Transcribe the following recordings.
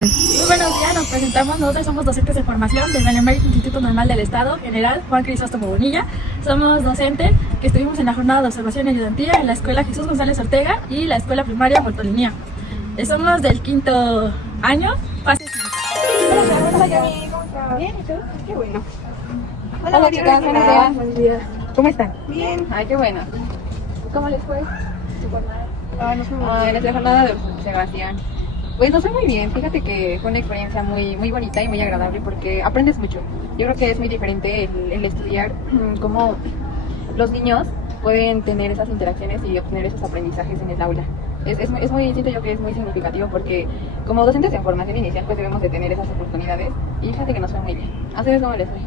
Muy buenos días, nos presentamos. Nosotros somos docentes de formación del Benemérito Instituto Normal del Estado, General Juan Crisóstomo Bonilla. Somos docentes que estuvimos en la jornada de observación y ayudantía en la Escuela Jesús González Ortega y la Escuela Primaria Portolinía. Somos del quinto año, fase 5. Hola, Yami, ¿cómo estás? Bien, ¿y tú? Qué bueno. Hola, chicas, buenos días. Buenos días. ¿Cómo están? Bien. Ay, qué bueno. ¿Cómo les fue su jornada? Nos fuimos En bien. nuestra jornada de observación. Pues nos fue muy bien, fíjate que fue una experiencia muy bonita y muy agradable porque aprendes mucho. Yo creo que es muy diferente el estudiar cómo los niños pueden tener esas interacciones y obtener esos aprendizajes en el aula. Siento yo que es muy significativo porque como docentes en formación inicial pues debemos de tener esas oportunidades y fíjate que nos fue muy bien. ¿A ustedes cómo les fue?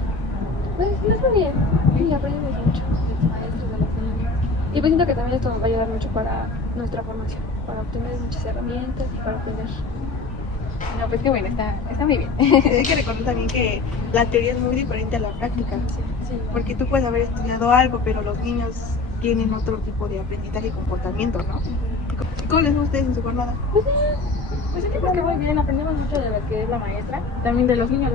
Pues nos fue bien, y aprendimos mucho de los maestros, de la familia. Y pues siento que también esto nos va a ayudar mucho para nuestra formación, para obtener muchas herramientas y para aprender. No, pues qué bueno, está muy bien. Hay que recordar también que la teoría es muy diferente a la práctica, Sí. porque tú puedes haber estudiado algo, pero los niños tienen otro tipo de aprendizaje y comportamiento, ¿no? ¿Cómo les fue a ustedes en su jornada? Pues yo creo que muy bien, aprendimos mucho de lo que es la maestra, también de los niños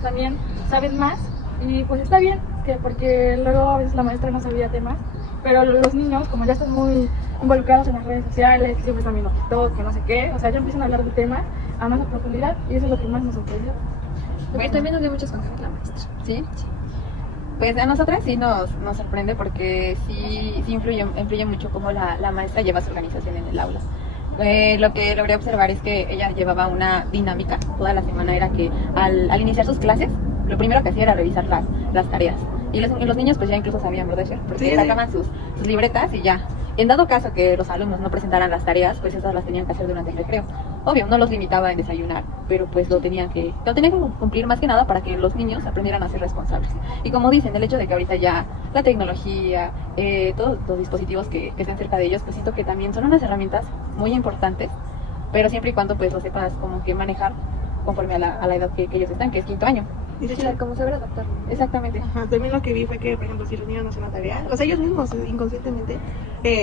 también saben más y pues está bien, porque luego a veces la maestra no sabía temas, pero los niños como ya están muy involucrados en las redes sociales, siempre están viendo TikTok, que no sé qué, o sea, ya empiezan a hablar de temas a más a profundidad y eso es lo que más nos sorprendió. Porque también nos dio muchos consejos la maestra. ¿Sí? Pues a nosotras sí nos sorprende porque sí influye mucho cómo la maestra lleva su organización en el aula. Lo que logré observar es que ella llevaba una dinámica toda la semana, era que al iniciar sus clases, lo primero que hacía era revisar las tareas. Y los niños pues ya incluso sabían, ¿verdad, Cher? Porque Sí. sacaban sus libretas y ya. En dado caso que los alumnos no presentaran las tareas, pues esas las tenían que hacer durante el recreo. Obvio, no los limitaba en desayunar, pero pues lo tenían que cumplir más que nada para que los niños aprendieran a ser responsables. Y como dicen, el hecho de que ahorita ya la tecnología, todos los dispositivos que estén cerca de ellos, pues siento que también son unas herramientas muy importantes, pero siempre y cuando pues lo sepas como que manejar conforme a la edad que ellos están, que es quinto año. Y de Sí, hecho, como saber adaptar. Exactamente. también lo que vi fue que, por ejemplo, si los niños no hacían la tarea, o sea, ellos mismos inconscientemente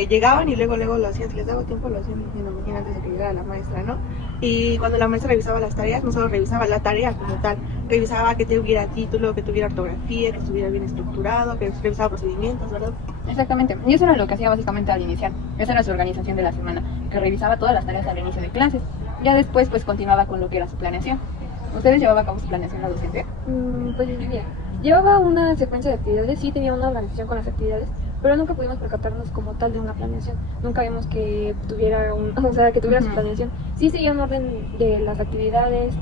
llegaban y luego lo hacían, si les daba tiempo lo hacían en la mañana antes de que llegara la maestra, ¿no? Y cuando la maestra revisaba las tareas, no solo revisaba la tarea como tal, revisaba que tuviera título, que tuviera ortografía, que estuviera bien estructurado, que revisaba procedimientos, ¿verdad? Exactamente. Y eso era lo que hacía básicamente al iniciar. Esa era su organización de la semana, que revisaba todas las tareas al inicio de clases. Ya después pues continuaba con lo que era su planeación. ¿Ustedes llevaban a cabo su planeación la docente? Pues mira, llevaba una secuencia de actividades, sí tenía una organización con las actividades, pero nunca pudimos percatarnos como tal de una planeación. Nunca vimos que tuviera su planeación. Sí seguía un orden de las actividades,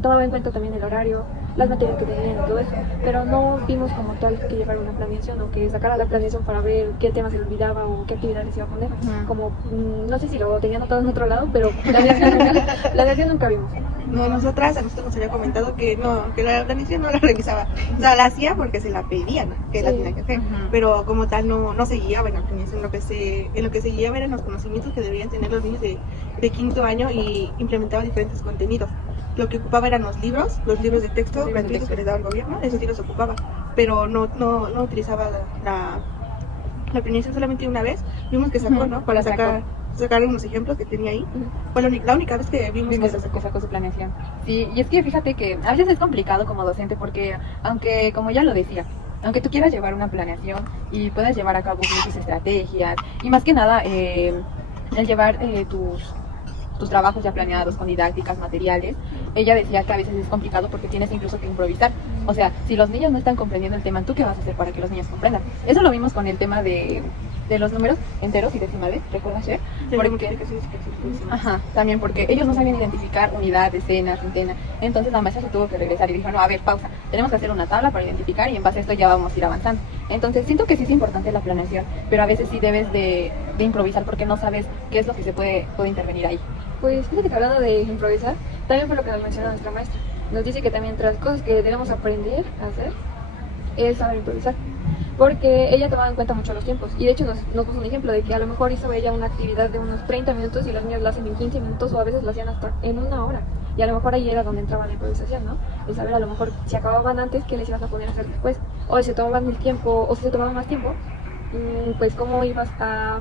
tomaba en cuenta también el horario, las materias que tenían y todo eso, pero no vimos como tal que llevara una planeación o que sacara la planeación para ver qué temas se le olvidaba o qué actividades iba a poner. Como, no sé si lo tenía anotado en otro lado, pero planeación nunca vimos. No, a nosotros nos había comentado que no, que la organización no la revisaba. O sea, la hacía porque se la pedían, que la Sí. tenía que hacer. Pero como tal no se guiaba en la organización. En lo que se guiaba eran los conocimientos que deberían tener los niños de quinto año y implementaba diferentes contenidos. Lo que ocupaba eran los libros de texto gratuitos que les daba el gobierno, eso sí los ocupaba. Pero no utilizaba la planeación solamente una vez. Vimos que sacó, ¿no? Para sacar unos ejemplos que tenía ahí. Fue la única vez que vimos que se sacó. Sacó su planeación. Sí, y es que fíjate que a veces es complicado como docente porque, aunque como ya lo decía, aunque tú quieras llevar una planeación y puedas llevar a cabo muchas estrategias y más que nada el llevar tus trabajos ya planeados con didácticas, materiales, ella decía que a veces es complicado porque tienes incluso que improvisar. O sea, si los niños no están comprendiendo el tema, ¿tú qué vas a hacer para que los niños comprendan? Eso lo vimos con el tema de los números enteros y decimales, ¿recuerdas, Cher? Ajá, también porque ellos no sabían identificar unidad, decena, centena. Entonces la maestra se tuvo que regresar y dijo, no, a ver, pausa, tenemos que hacer una tabla para identificar y en base a esto ya vamos a ir avanzando. Entonces siento que sí es importante la planeación, pero a veces sí debes de improvisar porque no sabes qué es lo que se puede intervenir ahí. Pues fíjate que hablando de improvisar, también fue lo que nos mencionó nuestra maestra. Nos dice que también entre las cosas que debemos aprender a hacer es saber improvisar. Porque ella tomaba en cuenta mucho los tiempos. Y de hecho nos puso un ejemplo de que a lo mejor hizo ella una actividad de unos 30 minutos y los niños la hacen en 15 minutos o a veces la hacían hasta en una hora. Y a lo mejor ahí era donde entraba la improvisación, ¿no? El saber a lo mejor si acababan antes, qué les ibas a poner a hacer después. O si se tomaban el tiempo, o si se tomaban más tiempo, pues cómo ibas a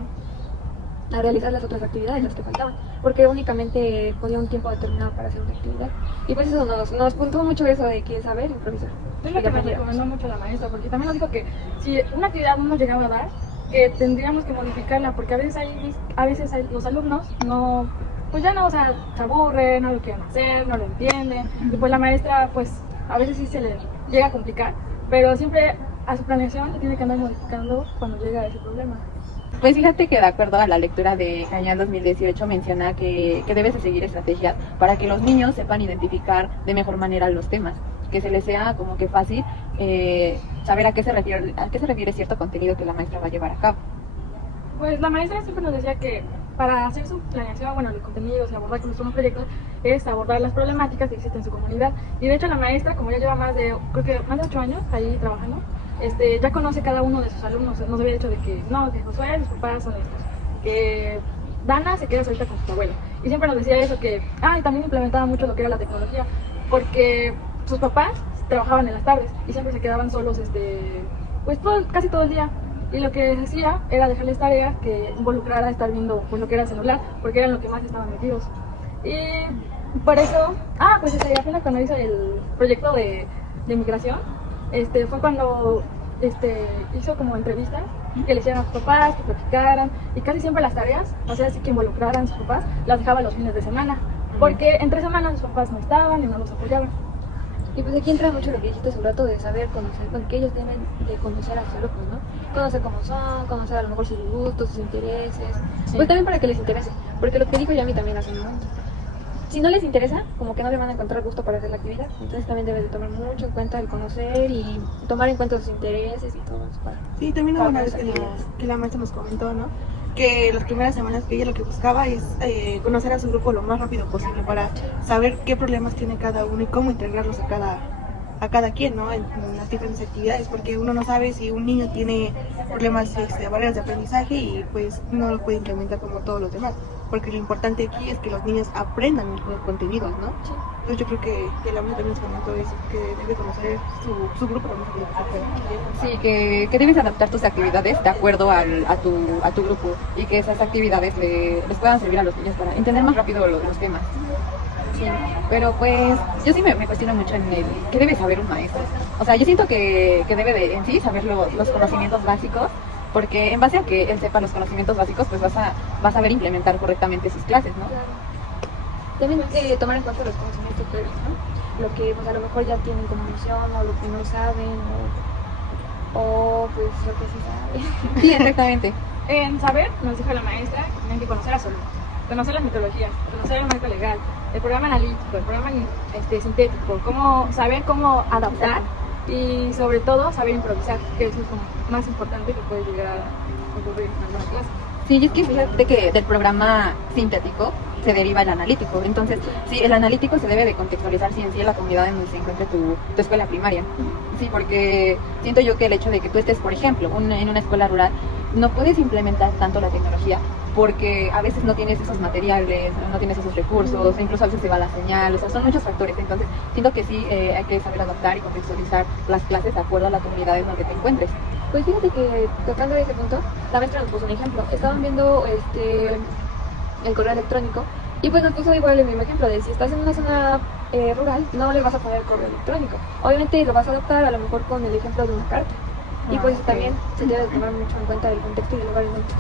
a realizar las otras actividades, las que faltaban, porque únicamente ponía un tiempo determinado para hacer una actividad. Y pues eso nos puntó mucho eso de que saber improvisar. Es lo que nos recomendó mucho la maestra, porque también nos dijo que si una actividad no nos llegaba a dar, que tendríamos que modificarla, porque a veces los alumnos no, pues ya no, o sea, se aburren, no lo quieren hacer, no lo entienden, y pues la maestra, pues a veces sí se le llega a complicar, pero siempre a su planeación se tiene que andar modificando cuando llega ese problema. Pues fíjate que de acuerdo a la lectura de Cañal 2018 menciona que debes de seguir estrategias para que los niños sepan identificar de mejor manera los temas, que se les sea como que fácil saber a qué se refiere cierto contenido que la maestra va a llevar a cabo. Pues la maestra siempre nos decía que para hacer su planeación, bueno, los contenidos y abordar con nuestros proyectos, es abordar las problemáticas que existen en su comunidad. Y de hecho la maestra, como ya lleva creo que más de 8 años ahí trabajando, ya conoce cada uno de sus alumnos. Nos había dicho de que no, que Josué, sus papás son estos, que Dana se queda solita con su abuela. Y siempre nos decía eso, que y también implementaba mucho lo que era la tecnología, porque sus papás trabajaban en las tardes y siempre se quedaban solos pues casi todo el día. Y lo que les hacía era dejarles tareas que involucrara estar viendo pues lo que era el celular, porque eran lo que más estaban metidos. Y por eso, pues apenas cuando hizo el proyecto de migración, fue cuando hizo como entrevistas que le hicieran a sus papás, que platicaran, y casi siempre las tareas, o sea, así que involucraran a sus papás, las dejaba los fines de semana, porque entre semanas sus papás no estaban y no los apoyaban. Y pues aquí entra mucho lo que dijiste hace un rato de saber conocer, porque ellos deben de conocer a sus alumnos, ¿no? Conocer cómo son, conocer a lo mejor sus gustos, sus intereses, pues también para que les interese, porque lo que dijo Yami también hace un momento. Si no les interesa, como que no le van a encontrar gusto para hacer la actividad, entonces también debes de tomar mucho en cuenta el conocer y tomar en cuenta sus intereses y todo eso. Sí, también hubo una vez que la maestra nos comentó, ¿no? Que las primeras semanas que ella lo que buscaba es conocer a su grupo lo más rápido posible para saber qué problemas tiene cada uno y cómo integrarlos a cada quien, ¿no? En las diferentes actividades, porque uno no sabe si un niño tiene problemas barreras de aprendizaje y pues no lo puede implementar como todos los demás, porque lo importante aquí es que los niños aprendan los contenidos, ¿no? Sí. Entonces yo creo que la maestra también nos comentó eso, que debe conocer su grupo lo más rápido posible. Sí, que debes adaptar tus actividades de acuerdo a tu grupo y que esas actividades les puedan servir a los niños para entender más rápido los temas. Sí, pero pues yo sí me cuestiono mucho en el qué debe saber un maestro. O sea, yo siento que debe de en sí saber los conocimientos básicos, porque en base a que él sepa los conocimientos básicos, pues vas a saber implementar correctamente sus clases, ¿no? Claro. También tomar en cuenta los conocimientos previos, ¿no? Lo que pues a lo mejor ya tienen como noción o lo que no saben o pues lo que sí saben. Sí, exactamente. En saber, nos dijo la maestra, que tienen que conocer a su alumno, conocer las metodologías, conocer el marco legal, el programa analítico, el programa sintético, saber cómo adaptar y sobre todo saber improvisar, que eso es lo más importante que puede llegar a ocurrir en alguna clase. Sí, y es que fíjate que del programa sintético se deriva el analítico. Entonces, sí, el analítico se debe de contextualizar sí en sí en la comunidad en donde se encuentre tu escuela primaria. Sí, porque siento yo que el hecho de que tú estés, por ejemplo, en una escuela rural, no puedes implementar tanto la tecnología porque a veces no tienes esos materiales, no tienes esos recursos, incluso a veces se va la señal, o sea, son muchos factores. Entonces, siento que sí hay que saber adaptar y contextualizar las clases de acuerdo a la comunidad en donde te encuentres. Pues fíjate que tocando ese punto, la maestra nos puso un ejemplo. Estaban viendo el correo electrónico y pues nos puso igual el mismo ejemplo de si estás en una zona rural, no le vas a poner correo electrónico. Obviamente lo vas a adaptar a lo mejor con el ejemplo de una carta. Y pues Ok. también se debe tomar mucho en cuenta el contexto y el lugar en donde estás.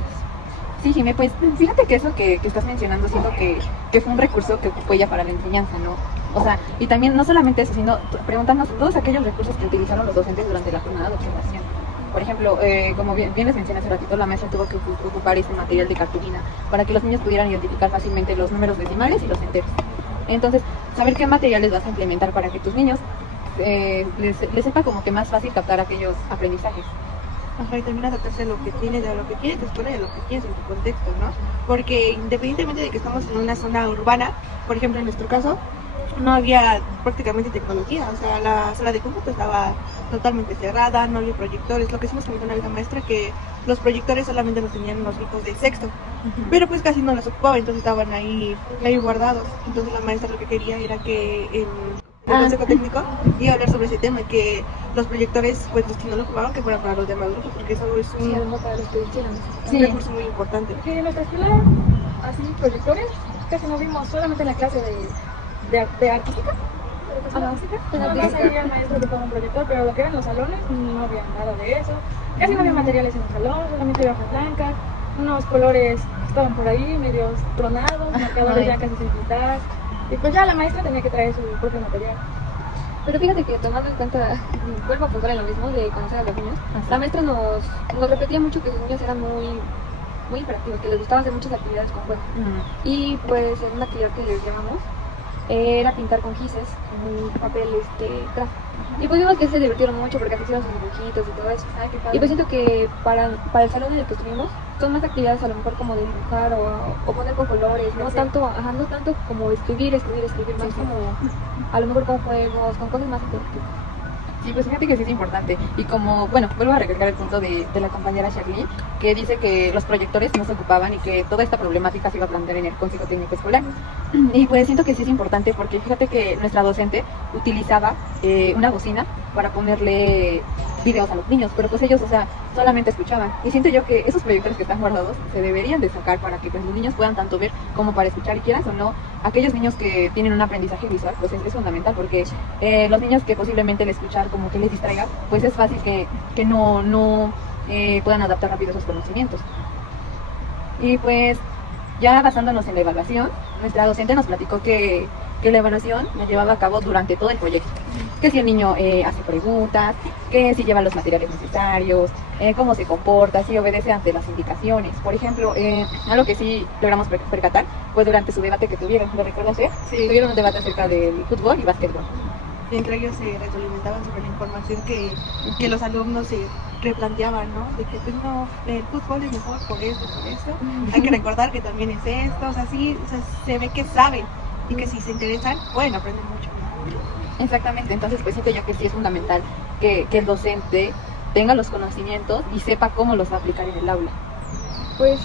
Sí, Jimé, pues fíjate que eso que estás mencionando siento que fue un recurso que ocupó ella para la enseñanza, ¿no? O sea, y también no solamente eso, sino preguntarnos todos aquellos recursos que utilizaron los docentes durante la jornada de observación. Por ejemplo, como bien les mencioné hace ratito, la maestra tuvo que ocupar este material de cartulina para que los niños pudieran identificar fácilmente los números decimales y los enteros. Entonces, saber qué materiales vas a implementar para que tus niños les sepa como que más fácil captar aquellos aprendizajes. Ajá, y también adaptarse a lo que tienes, a lo que quieres tu escuela y a lo que quieres en tu contexto, ¿no? Porque independientemente de que estamos en una zona urbana, por ejemplo en nuestro caso, no había prácticamente tecnología, o sea, la sala de cómputo estaba totalmente cerrada, no había proyectores. Lo que sí nos comentó una vez la maestra, que los proyectores solamente los tenían los grupos de sexto, pero pues casi no los ocupaba, entonces estaban ahí guardados. Entonces la maestra lo que quería era que del consejo técnico, iba a hablar sobre ese tema, que los proyectores, pues los que no lo ocupaban, que fueran para los demás grupos, porque eso es Sí, un, además para los que hicieron. un recurso muy importante. Porque en nuestra escuela, así, proyectores, casi no vimos, solamente en la clase de artística. Ajá. Nada salía el maestro que con un proyector, pero lo que eran los salones no había nada de eso. Casi no había materiales en el salón, solamente había hojas blancas, unos colores estaban por ahí, medios tronados, marcadores ya casi sin pintar. Y pues ya la maestra tenía que traer su propio material. Pero fíjate que tomando en cuenta, vuelvo a apuntar en lo mismo de conocer a los niños, la maestra nos repetía mucho que los niños eran muy hiperactivos, que les gustaba hacer muchas actividades con juegos. Y pues en una actividad que les llamamos era pintar con gises, un papel craft. Y pues vimos que se divirtieron mucho porque hicieron sus dibujitos y todo eso. Ay, qué padre. Y pues siento que para el salón en el que estuvimos son más actividades a lo mejor como de dibujar o poner con colores, no Sí. tanto, no tanto como escribir, más Sí. como a lo mejor con juegos, con cosas más interactivas. Sí, pues fíjate que sí es importante. Y como, bueno, vuelvo a recalcar el punto de la compañera Charlie, que dice que los proyectores no se ocupaban y que toda esta problemática se iba a plantear en el Consejo Técnico Escolar. Y pues siento que sí es importante porque fíjate que nuestra docente utilizaba una bocina para ponerle videos a los niños, pero pues ellos, o sea, solamente escuchaban. Y siento yo que esos proyectores que están guardados se deberían de sacar para que pues los niños puedan tanto ver como para escuchar, y quieras o no, aquellos niños que tienen un aprendizaje visual, pues es fundamental, porque los niños que posiblemente el escuchar como que les distraiga, pues es fácil que no puedan adaptar rápido esos conocimientos. Y pues ya basándonos en la evaluación, nuestra docente nos platicó que la evaluación la llevaba a cabo durante todo el proyecto. Que si el niño hace preguntas, que si lleva los materiales necesarios, cómo se comporta, si obedece ante las indicaciones. Por ejemplo, algo que sí logramos percatar fue durante su debate que tuvieron, ¿lo recuerdas? Sí. Tuvieron un debate acerca del fútbol y básquetbol. Y entre ellos se retroalimentaban sobre la información que los alumnos se replanteaban, ¿no? De que pues no, el fútbol es mejor por eso, por eso. Hay que recordar que también es esto, o sea, sí, o sea, se ve que saben y que si se interesan pueden aprender mucho. Exactamente, entonces pues siento yo que sí es fundamental que el docente tenga los conocimientos y sepa cómo los va a aplicar en el aula. Pues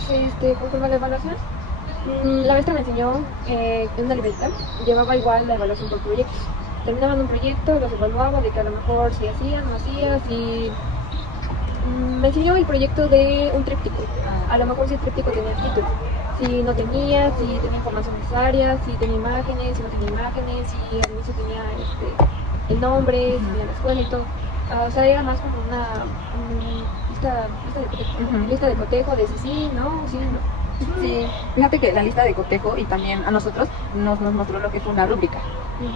conforme a la evaluación, la maestra me enseñó en una libreta, llevaba igual la evaluación por proyectos. Terminaban un proyecto, los evaluaba de que a lo mejor si hacían, no hacías, y me enseñó el proyecto de un tríptico. A lo mejor si el tríptico tenía título, si no tenía, si tenía información necesaria, si tenía imágenes, si no tenía imágenes, si al inicio tenía el nombre, si tenía la escuela y todo. O sea, era más como una lista de cotejo de sí, no, sí, no. Sí, fíjate que la lista de cotejo y también a nosotros nos mostró lo que es una rúbrica.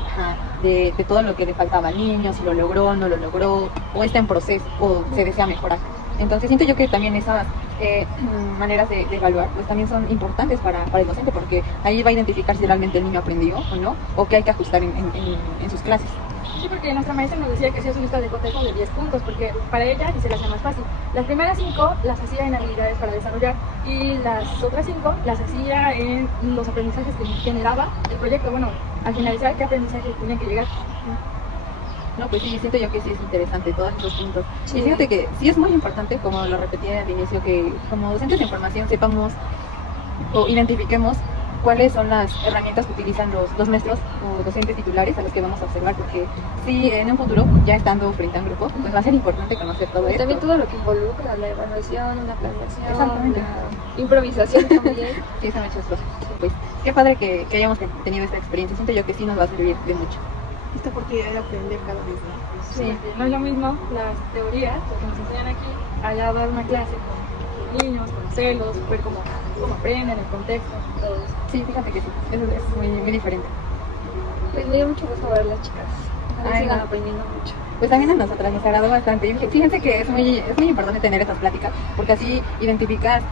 Ajá, de todo lo que le faltaba al niño, si lo logró, no lo logró, o está en proceso, o se desea mejorar. Entonces siento yo que también esas maneras de evaluar pues también son importantes para el docente, porque ahí va a identificar si realmente el niño aprendió o no, o qué hay que ajustar en sus clases. Sí, porque nuestra maestra nos decía que hacía su lista de cotejo de 10 puntos, porque para ella y se le hacía más fácil. Las primeras 5 las hacía en habilidades para desarrollar y las otras 5 las hacía en los aprendizajes que generaba el proyecto. Bueno, al finalizar, ¿qué aprendizaje tenían que llegar? No, pues sí, siento yo que sí es interesante todos esos puntos. Sí. Y fíjate que sí es muy importante, como lo repetí al inicio, que como docentes de información sepamos o identifiquemos cuáles son las herramientas que utilizan los maestros o docentes titulares a los que vamos a observar, porque sí, en un futuro, ya estando frente a un grupo, pues va a ser importante conocer todo Y esto. también todo lo que involucra la evaluación, la planeación, Exactamente. la improvisación también. Sí, son muchas cosas. Pues qué padre que hayamos tenido esta experiencia. Siento yo que sí nos va a servir de mucho. Esta oportunidad de aprender cada vez, ¿no? Sí, no es lo mismo las teorías, lo que nos enseñan aquí, allá dar una clase con niños, conocerlos, ver cómo aprenden, el contexto, todo eso. Sí, fíjate que sí, eso es muy, muy diferente. Pues me dio mucho gusto verlas, chicas. Ojalá Ay, sigan no. aprendiendo mucho. Pues también a nosotras nos agradó bastante. Y fíjense que es muy importante tener estas pláticas, porque así identificas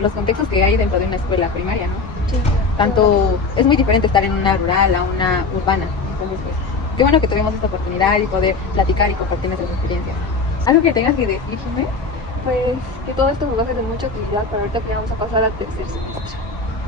los contextos que hay dentro de una escuela primaria, ¿no? Sí. Tanto, es muy diferente estar en una rural a una urbana. Entonces, pues, qué bueno que tuvimos esta oportunidad y poder platicar y compartir nuestras experiencias. ¿Algo que tengas que decir, Jimé? Pues que todo esto nos va a ser de mucha utilidad para ahorita que vamos a pasar al tercer semestre.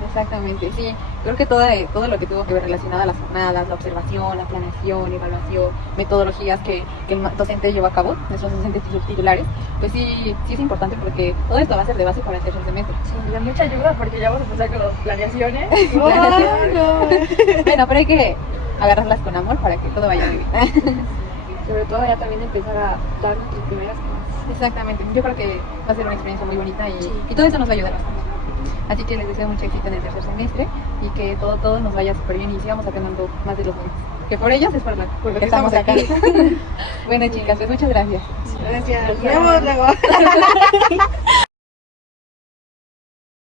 Exactamente, sí. Creo que todo lo que tuvo que ver relacionado a las jornadas, la observación, la planeación, evaluación, metodologías que el docente llevó a cabo, nuestros docentes titulares, pues sí es importante, porque todo esto va a ser de base para el tercer semestre. Sí, de mucha ayuda porque ya vamos a empezar con las planeaciones. Bueno, pero agarrarlas con amor para que todo vaya muy bien. Sobre todo ya también empezar a dar tus primeras clases. Exactamente, yo creo que va a ser una experiencia muy bonita y todo eso nos va a ayudar bastante. Así que les deseo mucho éxito en el tercer semestre y que todo nos vaya súper bien y sigamos aprendiendo más de los niños. Que por ellos es por lo que estamos acá. Bueno, chicas, pues muchas gracias. Gracias. Nos vemos luego.